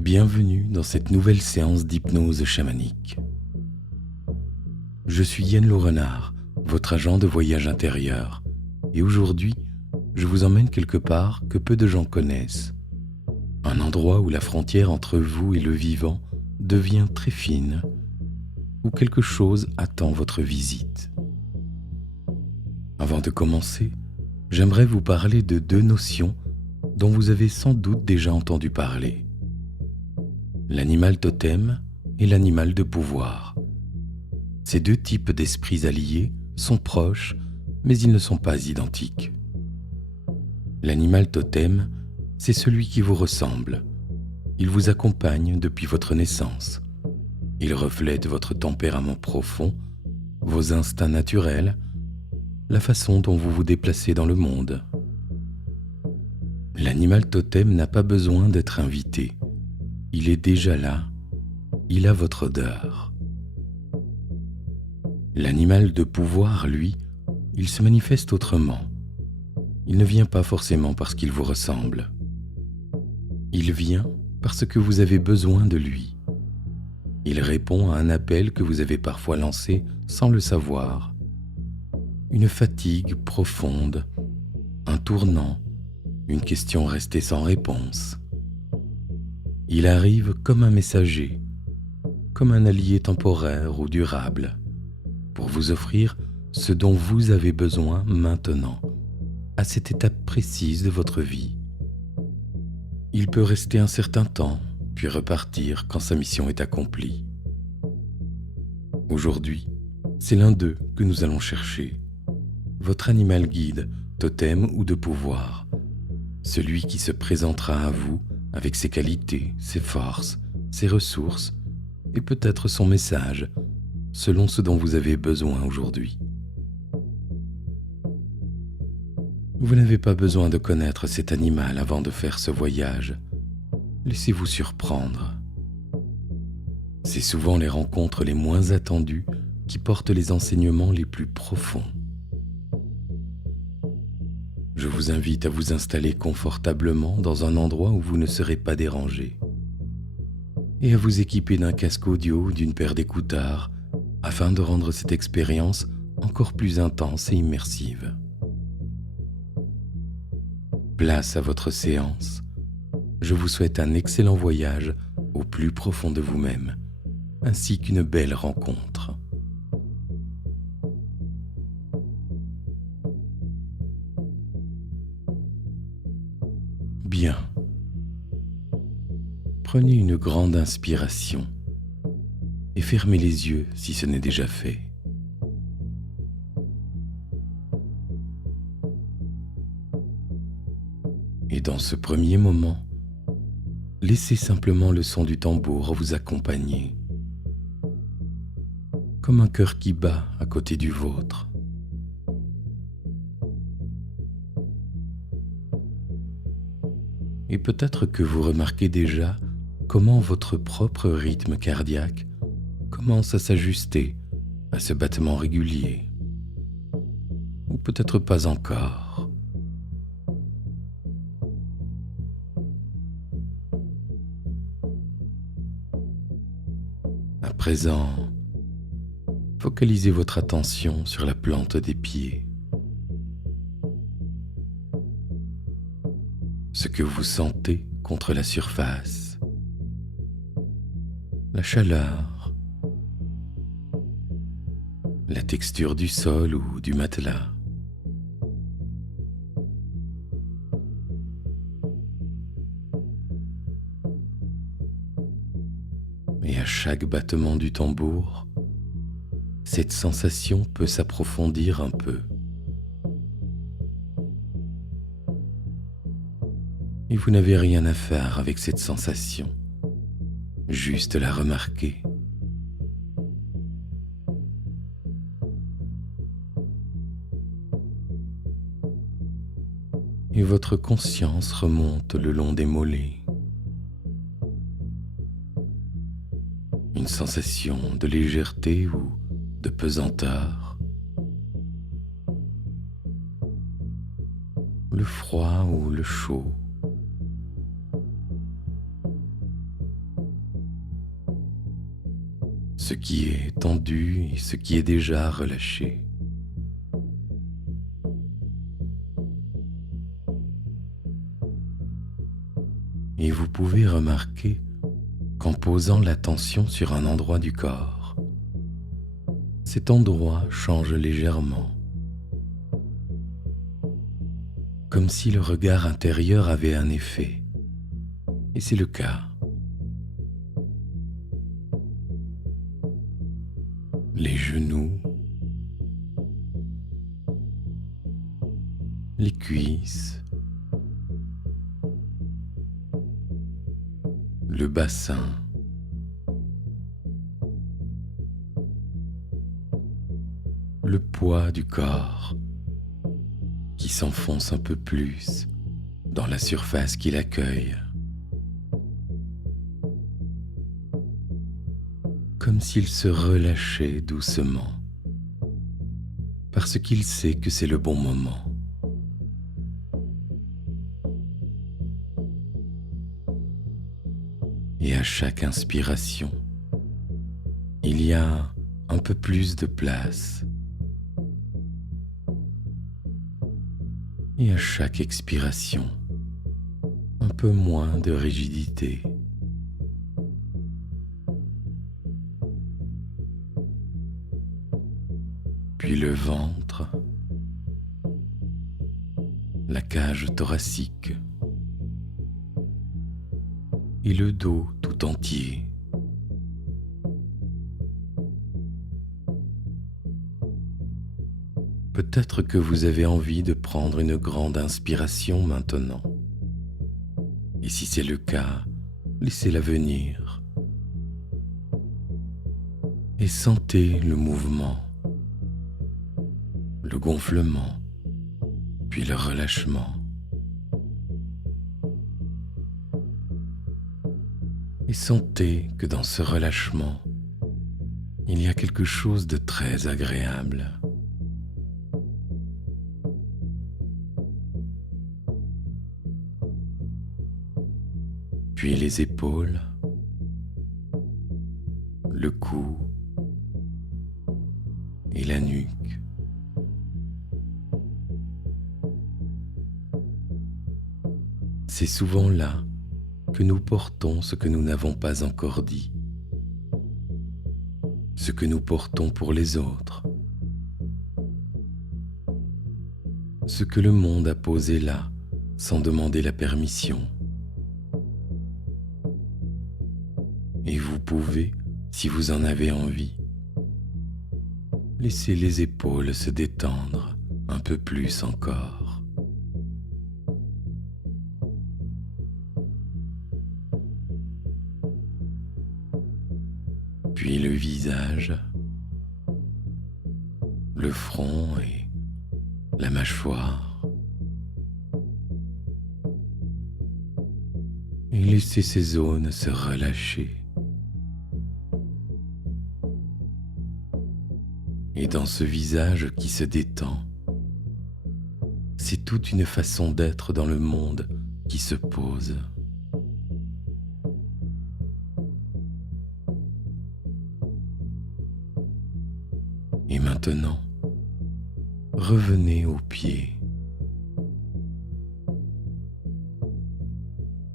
Bienvenue dans cette nouvelle séance d'hypnose chamanique. Je suis Yann Le Renard, votre agent de voyage intérieur, et aujourd'hui, je vous emmène quelque part que peu de gens connaissent. Un endroit où la frontière entre vous et le vivant devient très fine, où quelque chose attend votre visite. Avant de commencer, j'aimerais vous parler de deux notions dont vous avez sans doute déjà entendu parler. L'animal totem et l'animal de pouvoir. Ces deux types d'esprits alliés sont proches, mais ils ne sont pas identiques. L'animal totem, c'est celui qui vous ressemble. Il vous accompagne depuis votre naissance. Il reflète votre tempérament profond, vos instincts naturels, la façon dont vous vous déplacez dans le monde. L'animal totem n'a pas besoin d'être invité. Il est déjà là, il a votre odeur. L'animal de pouvoir, lui, il se manifeste autrement. Il ne vient pas forcément parce qu'il vous ressemble. Il vient parce que vous avez besoin de lui. Il répond à un appel que vous avez parfois lancé sans le savoir. Une fatigue profonde, un tournant, une question restée sans réponse. Il arrive comme un messager, comme un allié temporaire ou durable, pour vous offrir ce dont vous avez besoin maintenant, à cette étape précise de votre vie. Il peut rester un certain temps, puis repartir quand sa mission est accomplie. Aujourd'hui, c'est l'un d'eux que nous allons chercher. Votre animal guide, totem ou de pouvoir. Celui qui se présentera à vous avec ses qualités, ses forces, ses ressources et peut-être son message, selon ce dont vous avez besoin aujourd'hui. Vous n'avez pas besoin de connaître cet animal avant de faire ce voyage. Laissez-vous surprendre. C'est souvent les rencontres les moins attendues qui portent les enseignements les plus profonds. Je vous invite à vous installer confortablement dans un endroit où vous ne serez pas dérangé et à vous équiper d'un casque audio ou d'une paire d'écouteurs afin de rendre cette expérience encore plus intense et immersive. Place à votre séance. Je vous souhaite un excellent voyage au plus profond de vous-même, ainsi qu'une belle rencontre. Bien. Prenez une grande inspiration et fermez les yeux si ce n'est déjà fait. Et dans ce premier moment, laissez simplement le son du tambour vous accompagner, comme un cœur qui bat à côté du vôtre. Et peut-être que vous remarquez déjà comment votre propre rythme cardiaque commence à s'ajuster à ce battement régulier. Ou peut-être pas encore. À présent, focalisez votre attention sur la plante des pieds. Ce que vous sentez contre la surface, la chaleur, la texture du sol ou du matelas. Et à chaque battement du tambour, cette sensation peut s'approfondir un peu. Et vous n'avez rien à faire avec cette sensation, juste la remarquer. Et votre conscience remonte le long des mollets. Une sensation de légèreté ou de pesanteur. Le froid ou le chaud. ce qui est tendu et ce qui est déjà relâché. Et vous pouvez remarquer qu'en posant l'attention sur un endroit du corps, cet endroit change légèrement, comme si le regard intérieur avait un effet. Et c'est le cas. Les genoux, les cuisses, le bassin, le poids du corps qui s'enfonce un peu plus dans la surface qu'il accueille, comme s'il se relâchait doucement, parce qu'il sait que c'est le bon moment. Et à chaque inspiration, il y a un peu plus de place. Et à chaque expiration, un peu moins de rigidité. Puis le ventre, la cage thoracique et le dos tout entier. Peut-être que vous avez envie de prendre une grande inspiration maintenant. Et si c'est le cas, laissez-la venir. Et sentez le mouvement, le gonflement, puis le relâchement. Et sentez que dans ce relâchement, il y a quelque chose de très agréable. Puis les épaules, le cou et la nuque. C'est souvent là que nous portons ce que nous n'avons pas encore dit, ce que nous portons pour les autres, ce que le monde a posé là sans demander la permission. Et vous pouvez, si vous en avez envie, laisser les épaules se détendre un peu plus encore. Puis le visage, le front et la mâchoire. Et laissez ces zones se relâcher. Et dans ce visage qui se détend, c'est toute une façon d'être dans le monde qui se pose. Et maintenant, revenez aux pieds.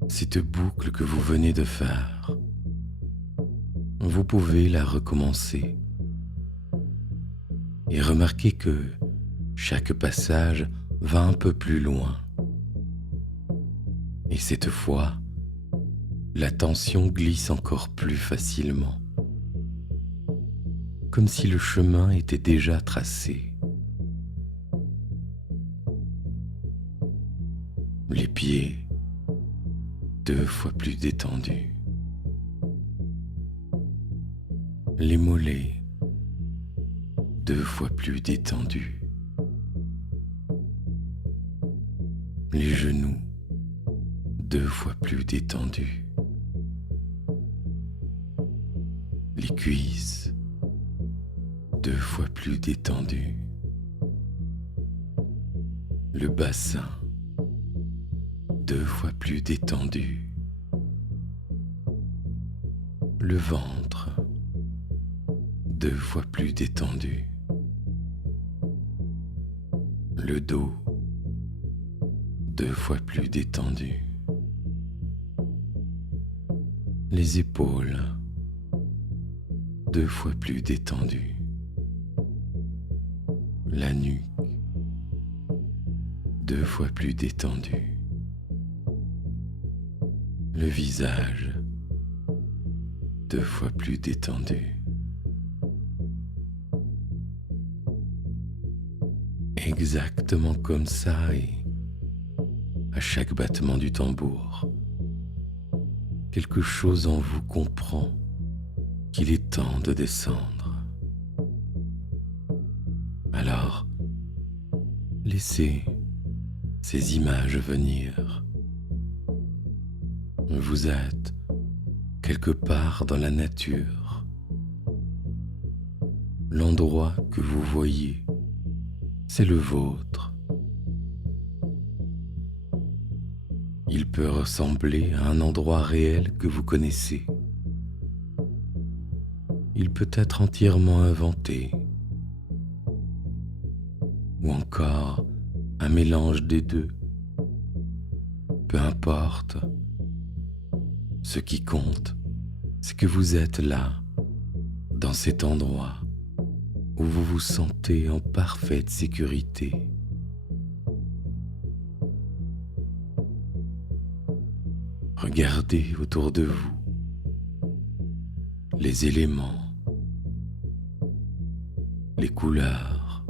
Cette boucle que vous venez de faire, vous pouvez la recommencer. Et remarquez que chaque passage va un peu plus loin. Et cette fois, la tension glisse encore plus facilement, comme si le chemin était déjà tracé. Les pieds 2 fois plus détendus. Les mollets 2 fois plus détendus. Les genoux 2 fois plus détendus. Les cuisses 2 fois plus détendues. Le bassin 2 fois plus détendu. Le ventre 2 fois plus détendu. Le dos, 2 fois plus détendu. Les épaules, 2 fois plus détendues. La nuque, 2 fois plus détendue. Le visage, 2 fois plus détendu. Exactement comme ça, et à chaque battement du tambour, quelque chose en vous comprend qu'il est temps de descendre. Alors, laissez ces images venir. Vous êtes quelque part dans la nature. L'endroit que vous voyez, c'est le vôtre. Il peut ressembler à un endroit réel que vous connaissez. Il peut être entièrement inventé, ou encore un mélange des deux. Peu importe. Ce qui compte, c'est que vous êtes là, dans cet endroit où vous vous sentez en parfaite sécurité. Regardez autour de vous les éléments, les couleurs,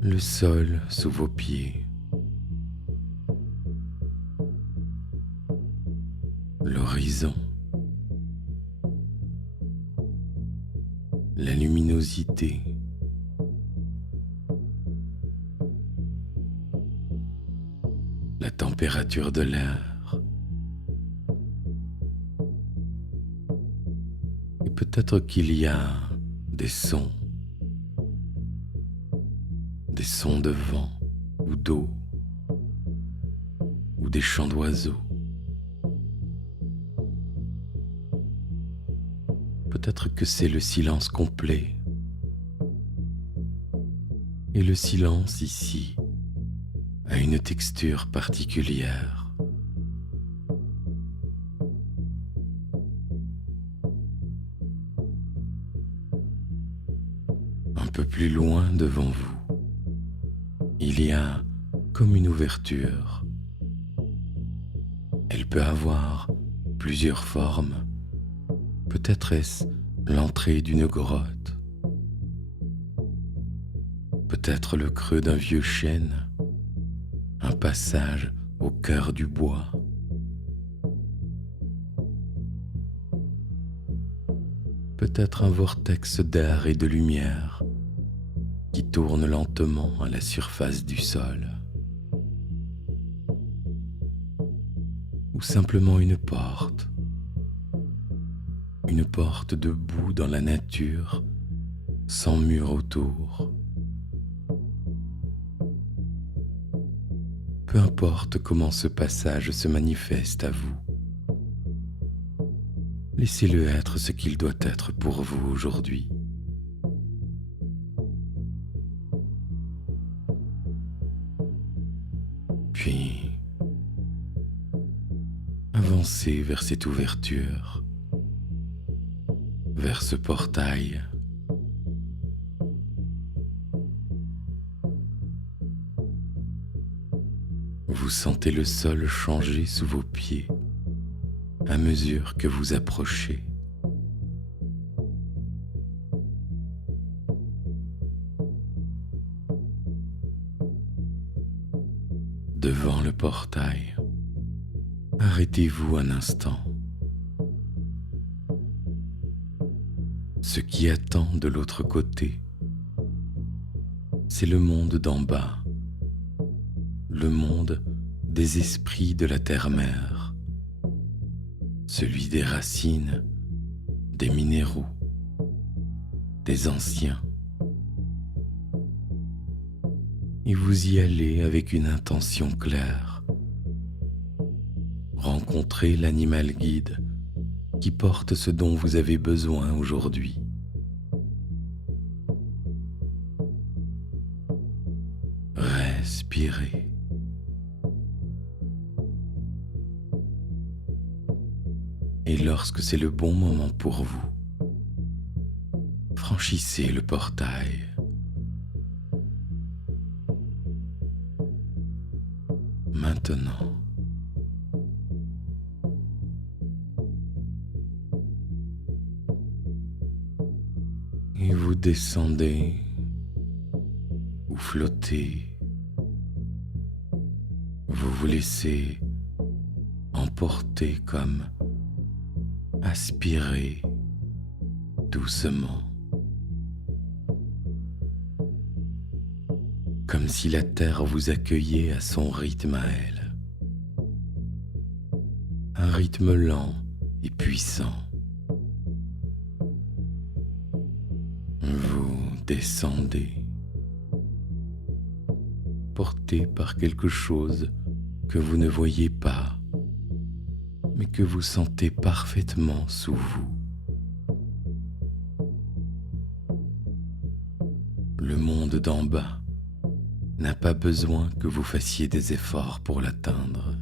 le sol sous vos pieds, l'horizon, la luminosité, la température de l'air, et peut-être qu'il y a des sons de vent ou d'eau, ou des chants d'oiseaux. Peut-être que c'est le silence complet. Et le silence ici a une texture particulière. Un peu plus loin devant vous, il y a comme une ouverture. Elle peut avoir plusieurs formes. Peut-être est-ce l'entrée d'une grotte. Peut-être le creux d'un vieux chêne, un passage au cœur du bois. Peut-être un vortex d'air et de lumière qui tourne lentement à la surface du sol. Ou simplement une porte debout dans la nature, sans mur autour. Peu importe comment ce passage se manifeste à vous, laissez-le être ce qu'il doit être pour vous aujourd'hui. Puis, avancez vers cette ouverture, vers ce portail. Vous sentez le sol changer sous vos pieds à mesure que vous approchez. Devant le portail, arrêtez-vous un instant. Ce qui attend de l'autre côté, c'est le monde d'en bas, le monde des esprits de la terre-mère, celui des racines, des minéraux, des anciens. Et vous y allez avec une intention claire. Rencontrer l'animal guide qui porte ce dont vous avez besoin aujourd'hui. Respirez. Et lorsque c'est le bon moment pour vous, franchissez le portail. Maintenant, et vous descendez ou flottez. Vous vous laissez emporter comme aspirer doucement, comme si la terre vous accueillait à son rythme à elle, un rythme lent et puissant. Vous descendez, porté par quelque chose que vous ne voyez pas, mais que vous sentez parfaitement sous vous. Le monde d'en bas n'a pas besoin que vous fassiez des efforts pour l'atteindre.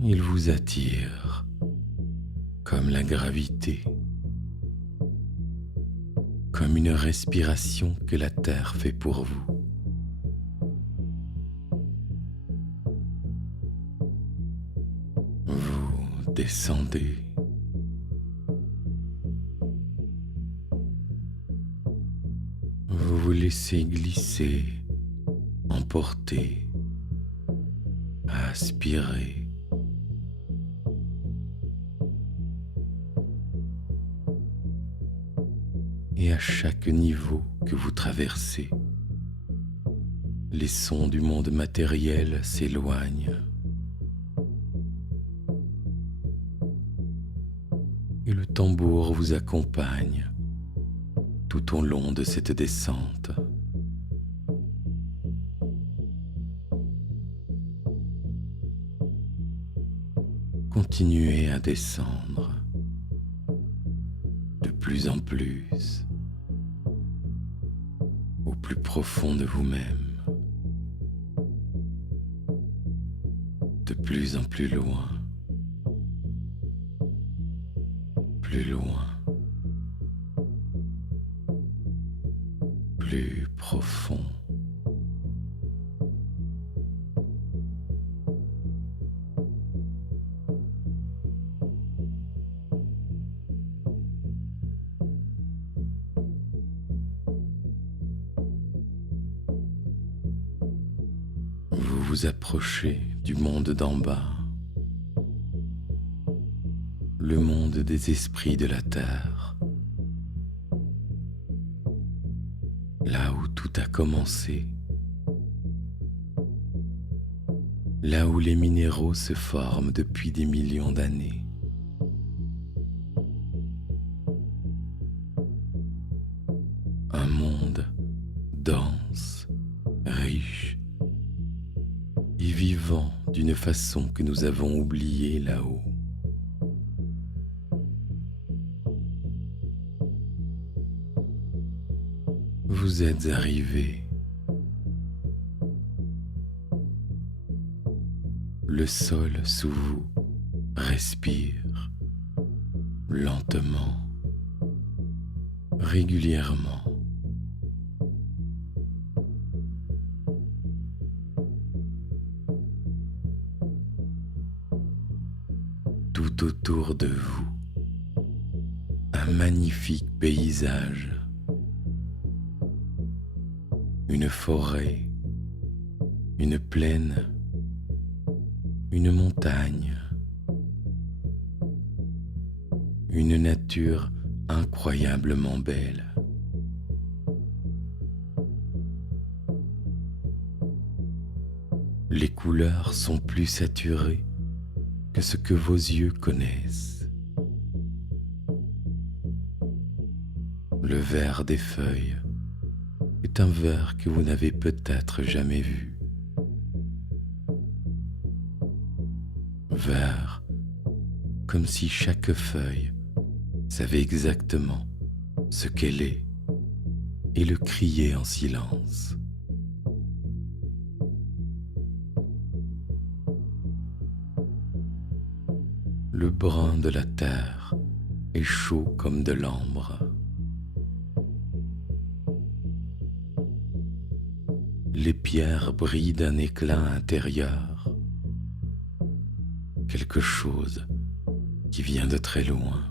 Il vous attire comme la gravité, comme une respiration que la terre fait pour vous. Vous descendez. Vous vous laissez glisser, emporter, aspirer. Et à chaque niveau que vous traversez, les sons du monde matériel s'éloignent. Et le tambour vous accompagne tout au long de cette descente. Continuez à descendre de plus en plus, au plus profond de vous-même, de plus en plus loin, plus loin, plus profond. Vous vous approchez du monde d'en bas, le monde des esprits de la terre, là où tout a commencé, là où les minéraux se forment depuis des millions d'années. Un monde dense, riche et vivant d'une façon que nous avons oubliée là-haut. Vous êtes arrivé. Le sol sous vous respire lentement, régulièrement. Tout autour de vous, un magnifique paysage. Une forêt, une plaine, une montagne, une nature incroyablement belle. Les couleurs sont plus saturées que ce que vos yeux connaissent. Le vert des feuilles est un vert que vous n'avez peut-être jamais vu. Vert comme si chaque feuille savait exactement ce qu'elle est et le criait en silence. Le brun de la terre est chaud comme de l'ambre. Les pierres brillent d'un éclat intérieur, quelque chose qui vient de très loin.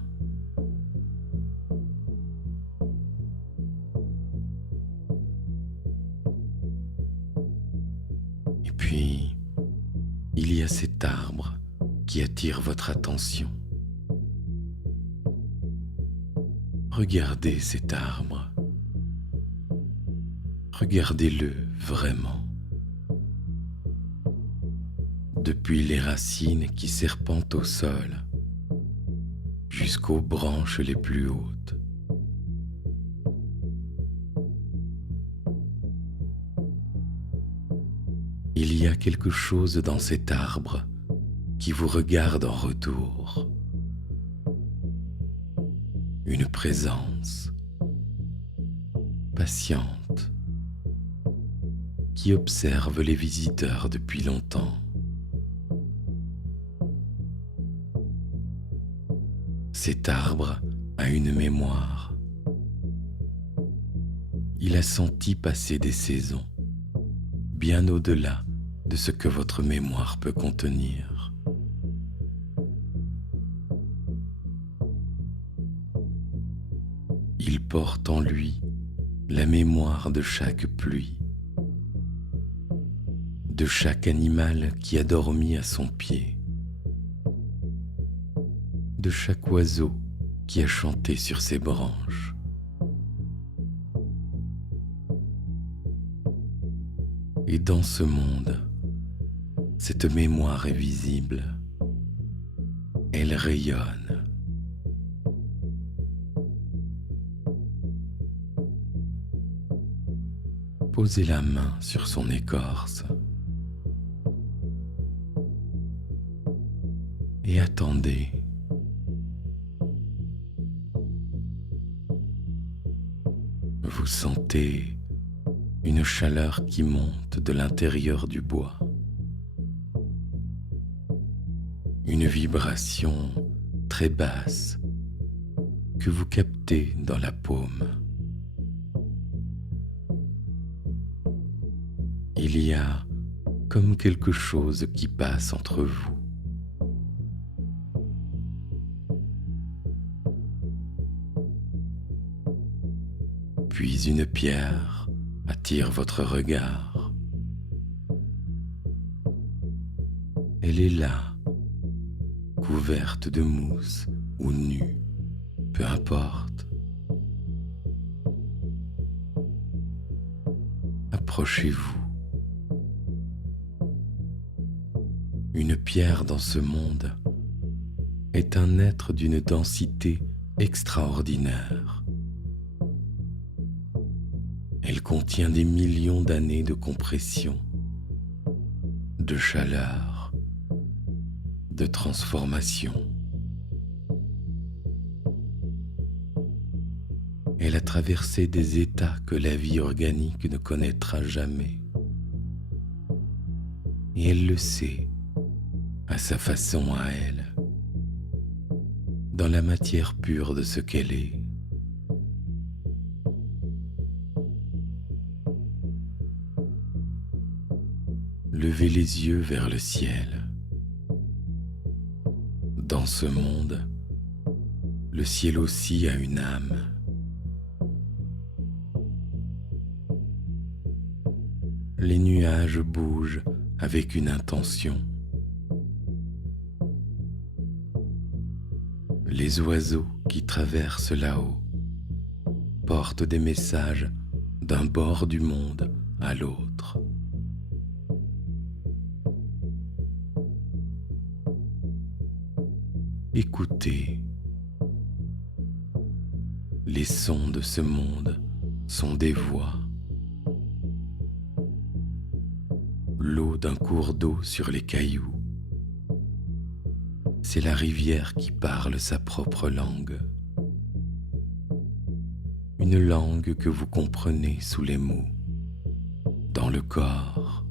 Et puis, il y a cet arbre qui attire votre attention. Regardez cet arbre. Regardez-le vraiment. Depuis les racines qui serpentent au sol jusqu'aux branches les plus hautes. Il y a quelque chose dans cet arbre qui vous regarde en retour. Une présence patiente qui observe les visiteurs depuis longtemps. Cet arbre a une mémoire. Il a senti passer des saisons, bien au-delà de ce que votre mémoire peut contenir. Il porte en lui la mémoire de chaque pluie, de chaque animal qui a dormi à son pied, de chaque oiseau qui a chanté sur ses branches. Et dans ce monde, cette mémoire est visible. Elle rayonne. Posez la main sur son écorce et attendez. Vous sentez une chaleur qui monte de l'intérieur du bois, une vibration très basse que vous captez dans la paume. Il y a comme quelque chose qui passe entre vous. Puis une pierre attire votre regard. Elle est là, couverte de mousse ou nue, peu importe. Approchez-vous. Une pierre dans ce monde est un être d'une densité extraordinaire. Elle contient des millions d'années de compression, de chaleur, de transformation. Elle a traversé des états que la vie organique ne connaîtra jamais. Et elle le sait, à sa façon à elle, dans la matière pure de ce qu'elle est. Levez les yeux vers le ciel. Dans ce monde, le ciel aussi a une âme. Les nuages bougent avec une intention. Les oiseaux qui traversent là-haut portent des messages d'un bord du monde à l'autre. Écoutez, les sons de ce monde sont des voix. L'eau d'un cours d'eau sur les cailloux, c'est la rivière qui parle sa propre langue. Une langue que vous comprenez sous les mots, dans le corps.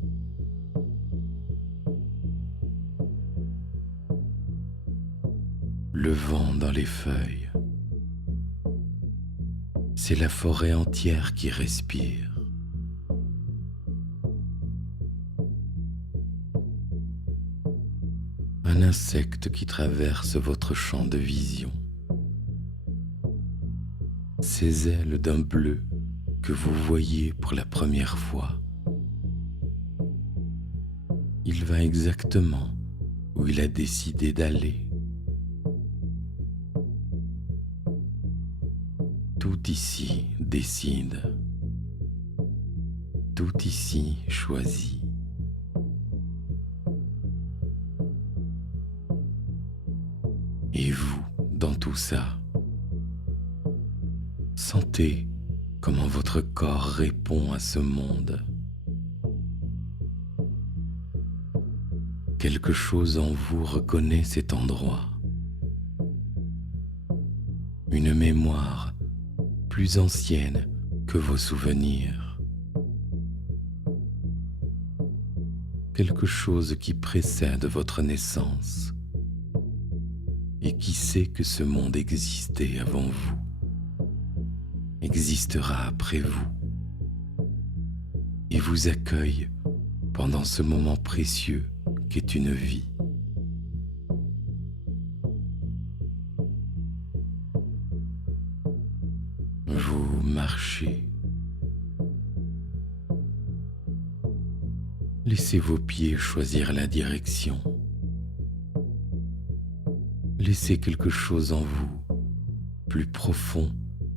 Le vent dans les feuilles, c'est la forêt entière qui respire. Un insecte qui traverse votre champ de vision. Ces ailes d'un bleu que vous voyez pour la première fois. Il va exactement où il a décidé d'aller. Tout ici décide. Tout ici choisit. Et vous, dans tout ça, sentez comment votre corps répond à ce monde. Quelque chose en vous reconnaît cet endroit. Une mémoire plus ancienne que vos souvenirs. Quelque chose qui précède votre naissance et qui sait que ce monde existait avant vous, existera après vous et vous accueille pendant ce moment précieux qu'est une vie. Vous marchez. Laissez vos pieds choisir la direction. Laissez quelque chose en vous, plus profond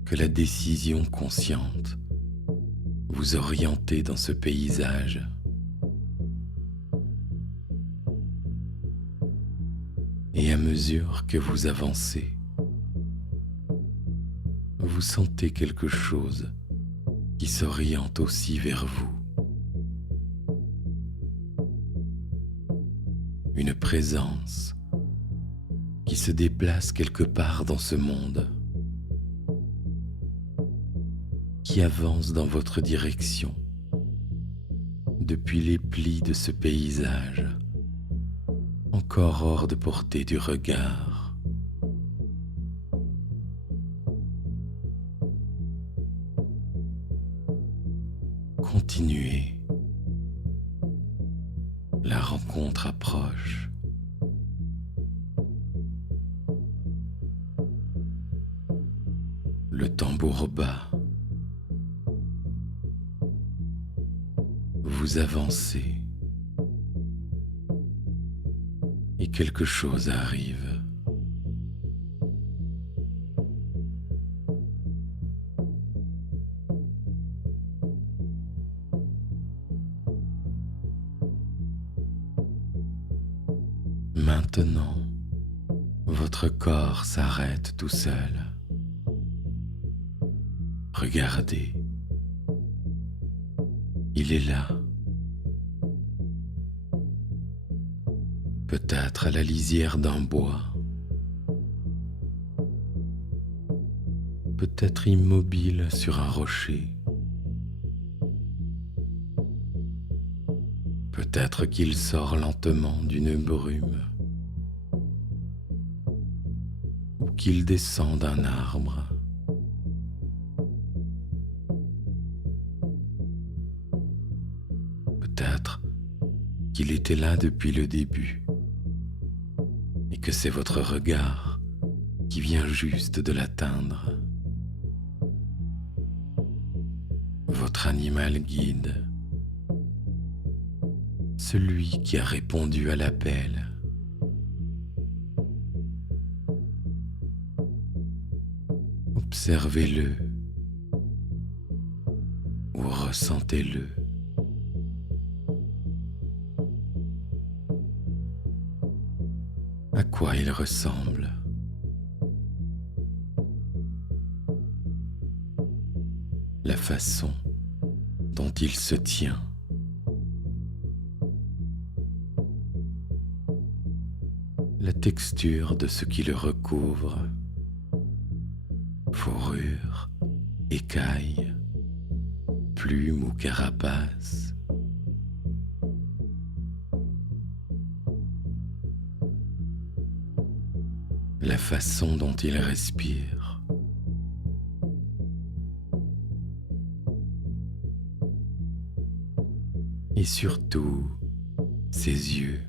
que la décision consciente, vous orienter dans ce paysage. Et à mesure que vous avancez, vous sentez quelque chose qui s'oriente aussi vers vous. Une présence qui se déplace quelque part dans ce monde, qui avance dans votre direction depuis les plis de ce paysage, encore hors de portée du regard. Continuez. La rencontre approche. Le tambour bat. Vous avancez. Et quelque chose arrive. Maintenant, votre corps s'arrête tout seul. Regardez, il est là. Peut-être à la lisière d'un bois. Peut-être immobile sur un rocher. Peut-être qu'il sort lentement d'une brume. Ou qu'il descend d'un arbre. Peut-être qu'il était là depuis le début et que c'est votre regard qui vient juste de l'atteindre. Votre animal guide, celui qui a répondu à l'appel. Observez-le ou ressentez-le. À quoi il ressemble? La façon dont il se tient. la texture de ce qui le recouvre, fourrure, écaille, plume ou carapace. La façon dont il respire. Et surtout, ses yeux.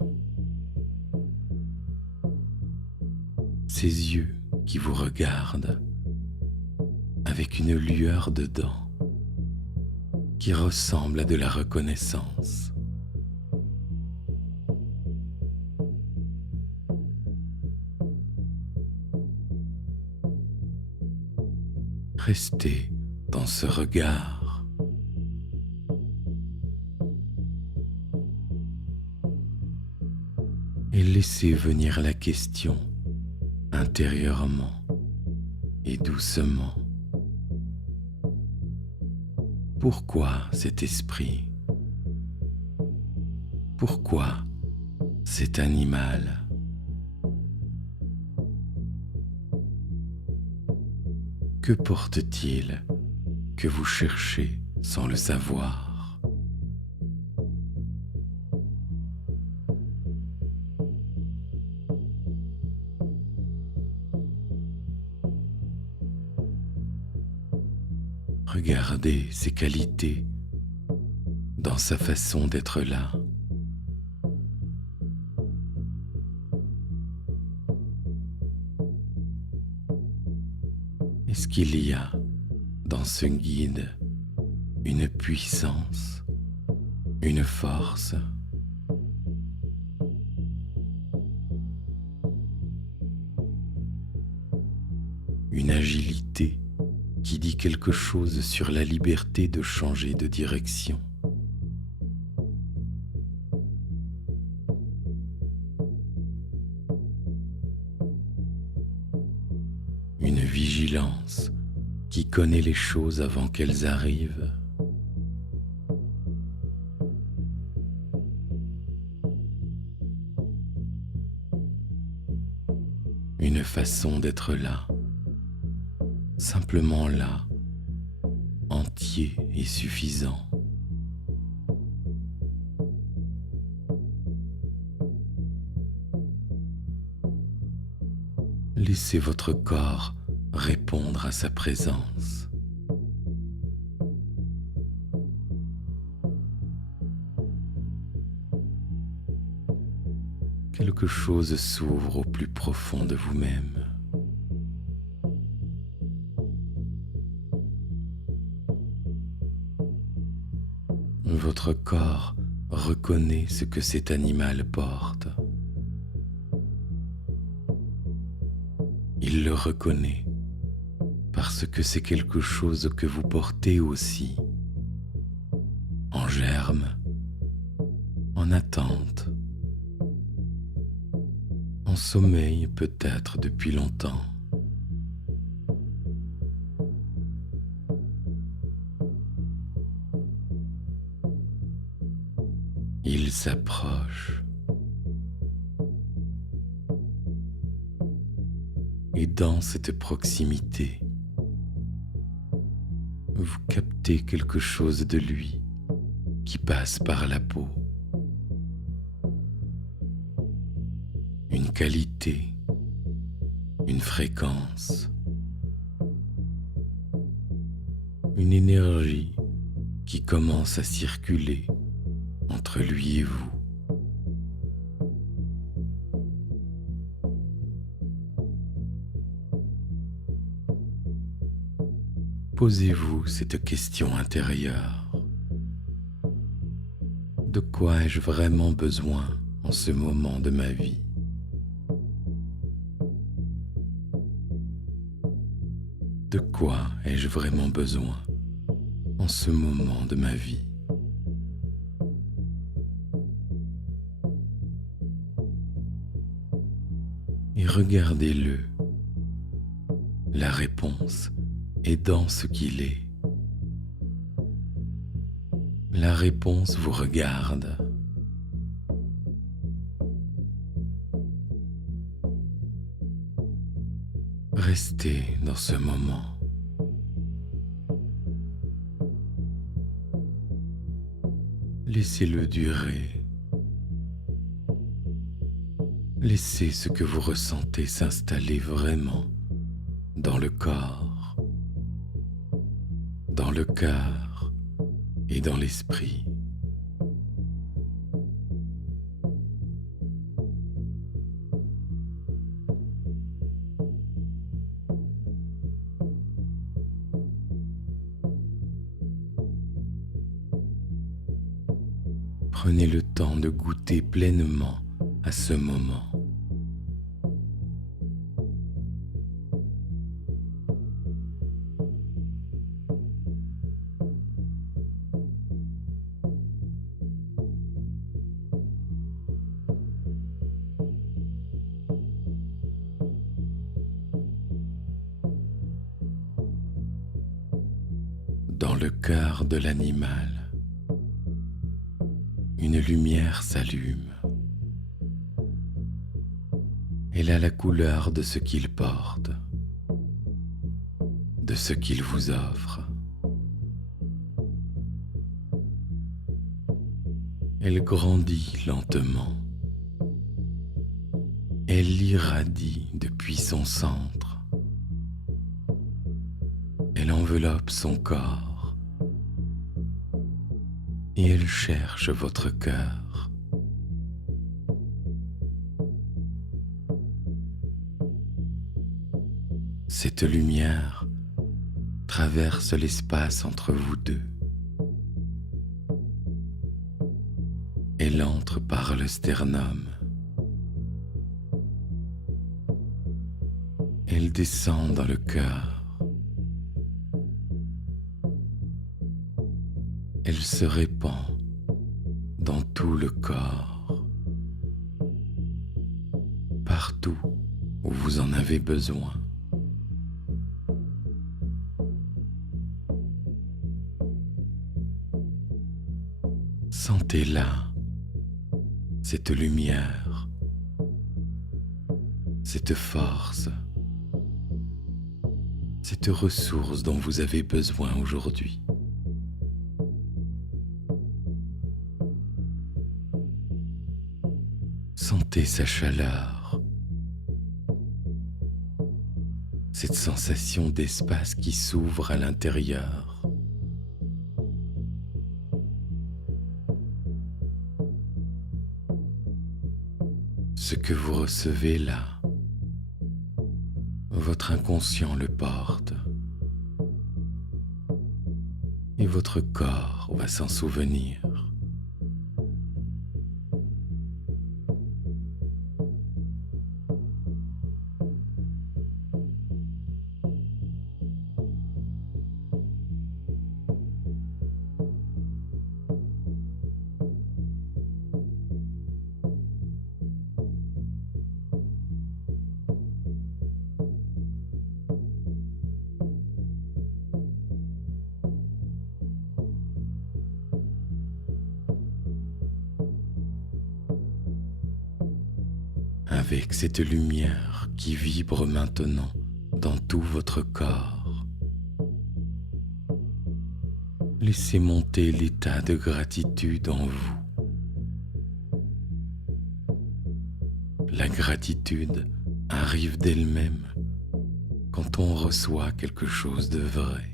Ses yeux qui vous regardent avec une lueur dedans qui ressemble à de la reconnaissance. Restez dans ce regard. Et laissez venir la question intérieurement et doucement. Pourquoi cet esprit? Pourquoi cet animal? Que porte-t-il que vous cherchez sans le savoir? Regardez ses qualités dans sa façon d'être là. Est-ce qu'il y a dans ce guide une puissance, une force? Une agilité qui dit quelque chose sur la liberté de changer de direction? Une vigilance qui connaît les choses avant qu'elles arrivent? Une façon d'être là, simplement là, entier et suffisant. Laissez votre corps répondre à sa présence. Quelque chose s'ouvre au plus profond de vous-même. Votre corps reconnaît ce que cet animal porte. Il le reconnaît parce que c'est quelque chose que vous portez aussi, en germe, en attente, en sommeil peut-être depuis longtemps. Il s'approche. Et dans cette proximité, vous captez quelque chose de lui qui passe par la peau. Une qualité, une fréquence, une énergie qui commence à circuler entre lui et vous. Posez-vous cette question intérieure. De quoi ai-je vraiment besoin en ce moment de ma vie? De quoi ai-je vraiment besoin en ce moment de ma vie? Et regardez-le. La réponse est dans ce qu'il est. La réponse vous regarde. Restez dans ce moment. Laissez-le durer. Laissez ce que vous ressentez s'installer vraiment dans le corps, dans le cœur et dans l'esprit. Prenez le temps de goûter pleinement à ce moment. Dans le cœur de l'animal, une lumière s'allume. Elle a la couleur de ce qu'il porte, de ce qu'il vous offre. Elle grandit lentement. Elle l'irradie depuis son centre. Elle enveloppe son corps et elle cherche votre cœur. Cette lumière traverse l'espace entre vous deux. Elle entre par le sternum. Elle descend dans le cœur. Elle se répand dans tout le corps, partout où vous en avez besoin. Sentez-la, cette lumière, cette force, cette ressource dont vous avez besoin aujourd'hui. Sentez sa chaleur, cette sensation d'espace qui s'ouvre à l'intérieur. Ce que vous recevez là, votre inconscient le porte et votre corps va s'en souvenir. Avec cette lumière qui vibre maintenant dans tout votre corps, laissez monter l'état de gratitude en vous. La gratitude arrive d'elle-même quand on reçoit quelque chose de vrai.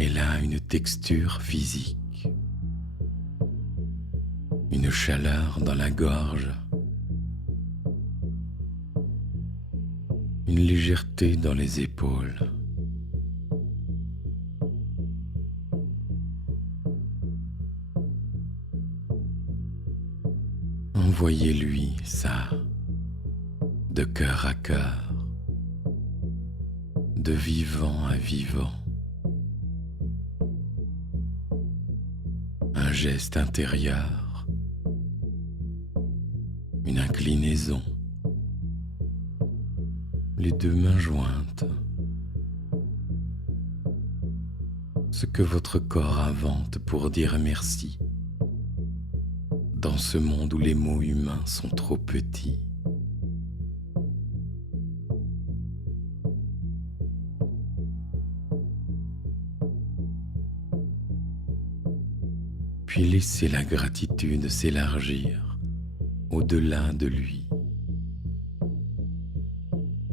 Elle a une texture physique, une chaleur dans la gorge, une légèreté dans les épaules. Envoyez-lui ça, de cœur à cœur, de vivant à vivant. Un geste intérieur, une inclinaison, les deux mains jointes, ce que votre corps invente pour dire merci, dans ce monde où les mots humains sont trop petits. Puis laissez la gratitude s'élargir au-delà de lui,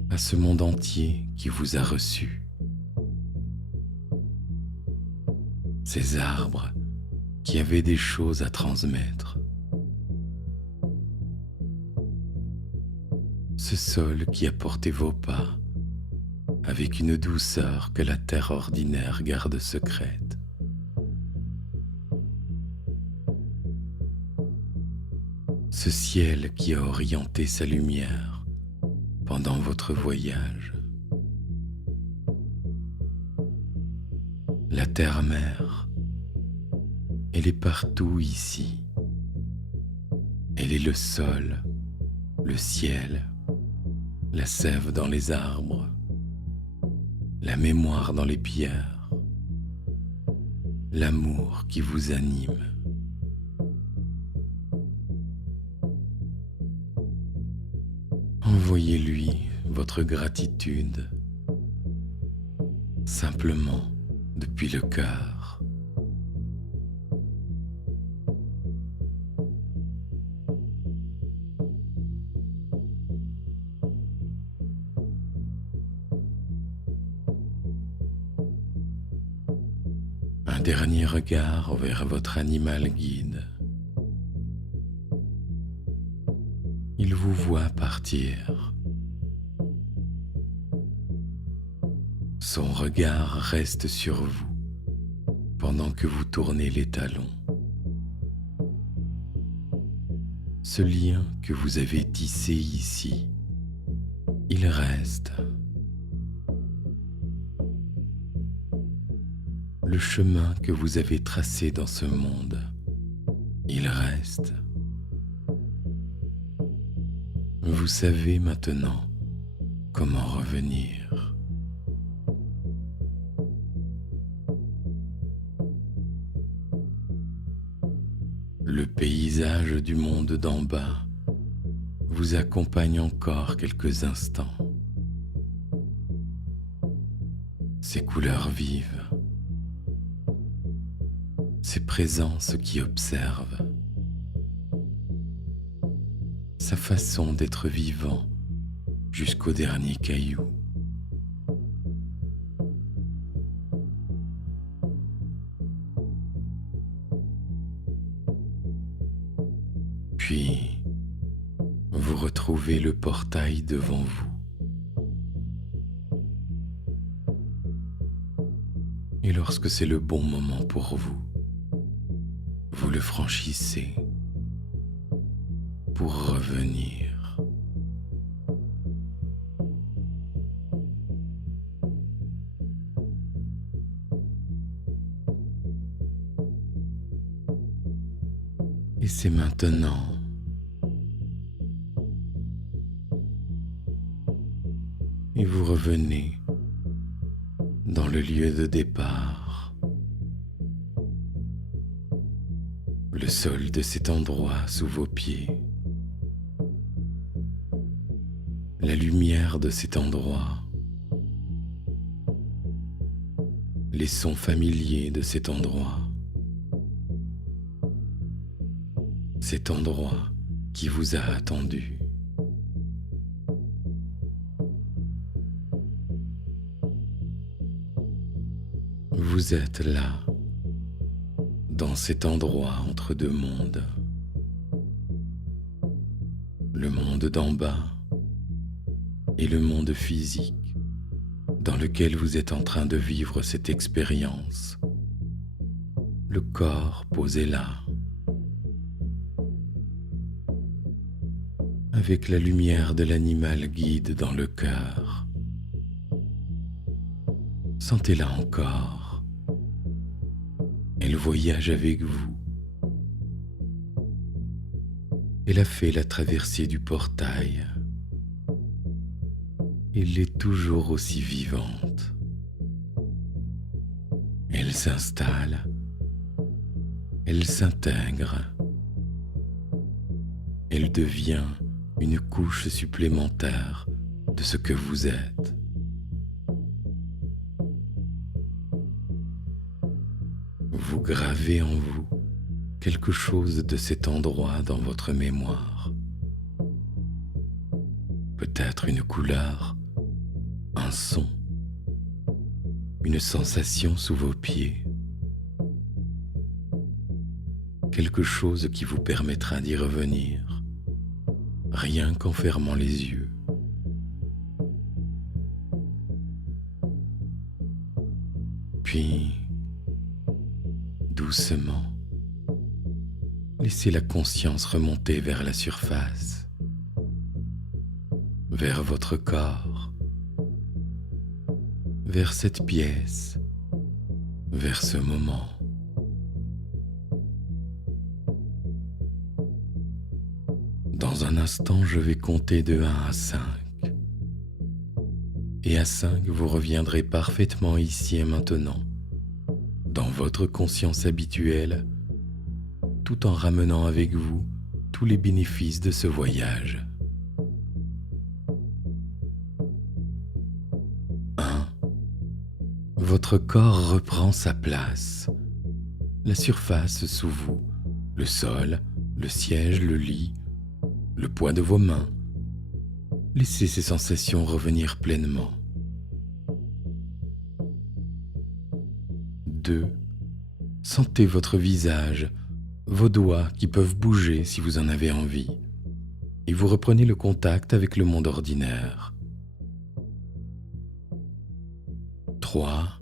à ce monde entier qui vous a reçu. Ces arbres qui avaient des choses à transmettre. Ce sol qui a porté vos pas avec une douceur que la terre ordinaire garde secrète. Ce ciel qui a orienté sa lumière pendant votre voyage. La terre-mère, elle est partout ici. Elle est le sol, le ciel, la sève dans les arbres, la mémoire dans les pierres, l'amour qui vous anime. Envoyez-lui votre gratitude, simplement depuis le cœur. Un dernier regard vers votre animal guide. Il vous voit partir. Son regard reste sur vous pendant que vous tournez les talons. Ce lien que vous avez tissé ici, il reste. Le chemin que vous avez tracé dans ce monde, il reste. Vous savez maintenant comment revenir. Le paysage du monde d'en bas vous accompagne encore quelques instants. Ces couleurs vives, ces présences qui observent, sa façon d'être vivant jusqu'au dernier caillou. Puis, vous retrouvez le portail devant vous. Et lorsque c'est le bon moment pour vous, vous le franchissez pour revenir. Et c'est maintenant. Et vous revenez dans le lieu de départ. Le sol de cet endroit sous vos pieds. La lumière de cet endroit. Les sons familiers de cet endroit. Cet endroit qui vous a attendu. Vous êtes là, dans cet endroit entre deux mondes. Le monde d'en bas et le monde physique dans lequel vous êtes en train de vivre cette expérience. Le corps posé là, avec la lumière de l'animal guide dans le cœur. Sentez-la encore. Elle voyage avec vous. Elle a fait la traversée du portail. Elle est toujours aussi vivante. Elle s'installe. Elle s'intègre. elle devient une couche supplémentaire de ce que vous êtes. Vous gravez en vous quelque chose de cet endroit dans votre mémoire. Peut-être une couleur, un son, une sensation sous vos pieds. Quelque chose qui vous permettra d'y revenir, rien qu'en fermant les yeux. Puis, doucement, laissez la conscience remonter vers la surface, vers votre corps, vers cette pièce, vers ce moment. Dans un instant, je vais compter de 1 à 5. Et à 5, vous reviendrez parfaitement ici et maintenant, dans votre conscience habituelle, tout en ramenant avec vous tous les bénéfices de ce voyage. 1. Votre corps reprend sa place. La surface sous vous, le sol, le siège, le lit, le poids de vos mains. Laissez ces sensations revenir pleinement. 2. Sentez votre visage, vos doigts qui peuvent bouger si vous en avez envie, et vous reprenez le contact avec le monde ordinaire. 3.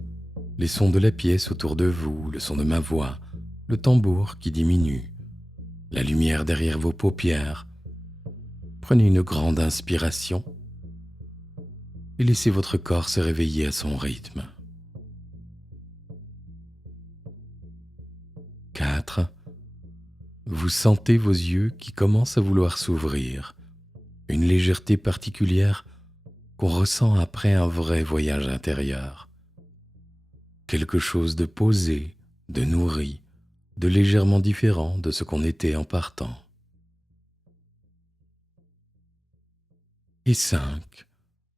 Les sons de la pièce autour de vous, le son de ma voix, le tambour qui diminue, la lumière derrière vos paupières. Prenez une grande inspiration et laissez votre corps se réveiller à son rythme. 4. Vous sentez vos yeux qui commencent à vouloir s'ouvrir, une légèreté particulière qu'on ressent après un vrai voyage intérieur. Quelque chose de posé, de nourri, de légèrement différent de ce qu'on était en partant. Et 5.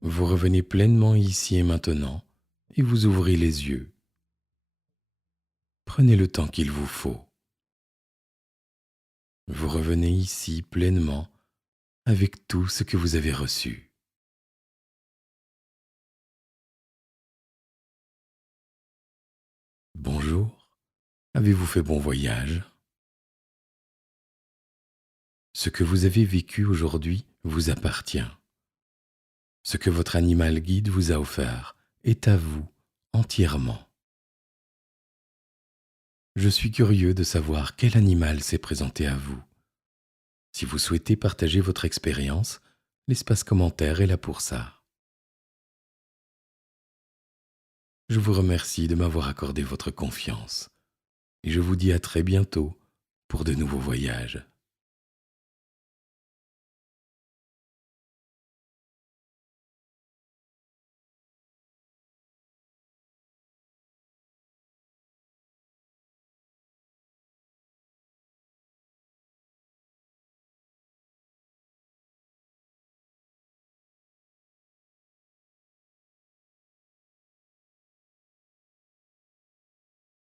Vous revenez pleinement ici et maintenant et vous ouvrez les yeux. Prenez le temps qu'il vous faut. Vous revenez ici pleinement avec tout ce que vous avez reçu. Bonjour, avez-vous fait bon voyage? Ce que vous avez vécu aujourd'hui vous appartient. Ce que votre animal guide vous a offert est à vous entièrement. Je suis curieux de savoir quel animal s'est présenté à vous. Si vous souhaitez partager votre expérience, l'espace commentaire est là pour ça. Je vous remercie de m'avoir accordé votre confiance et je vous dis à très bientôt pour de nouveaux voyages.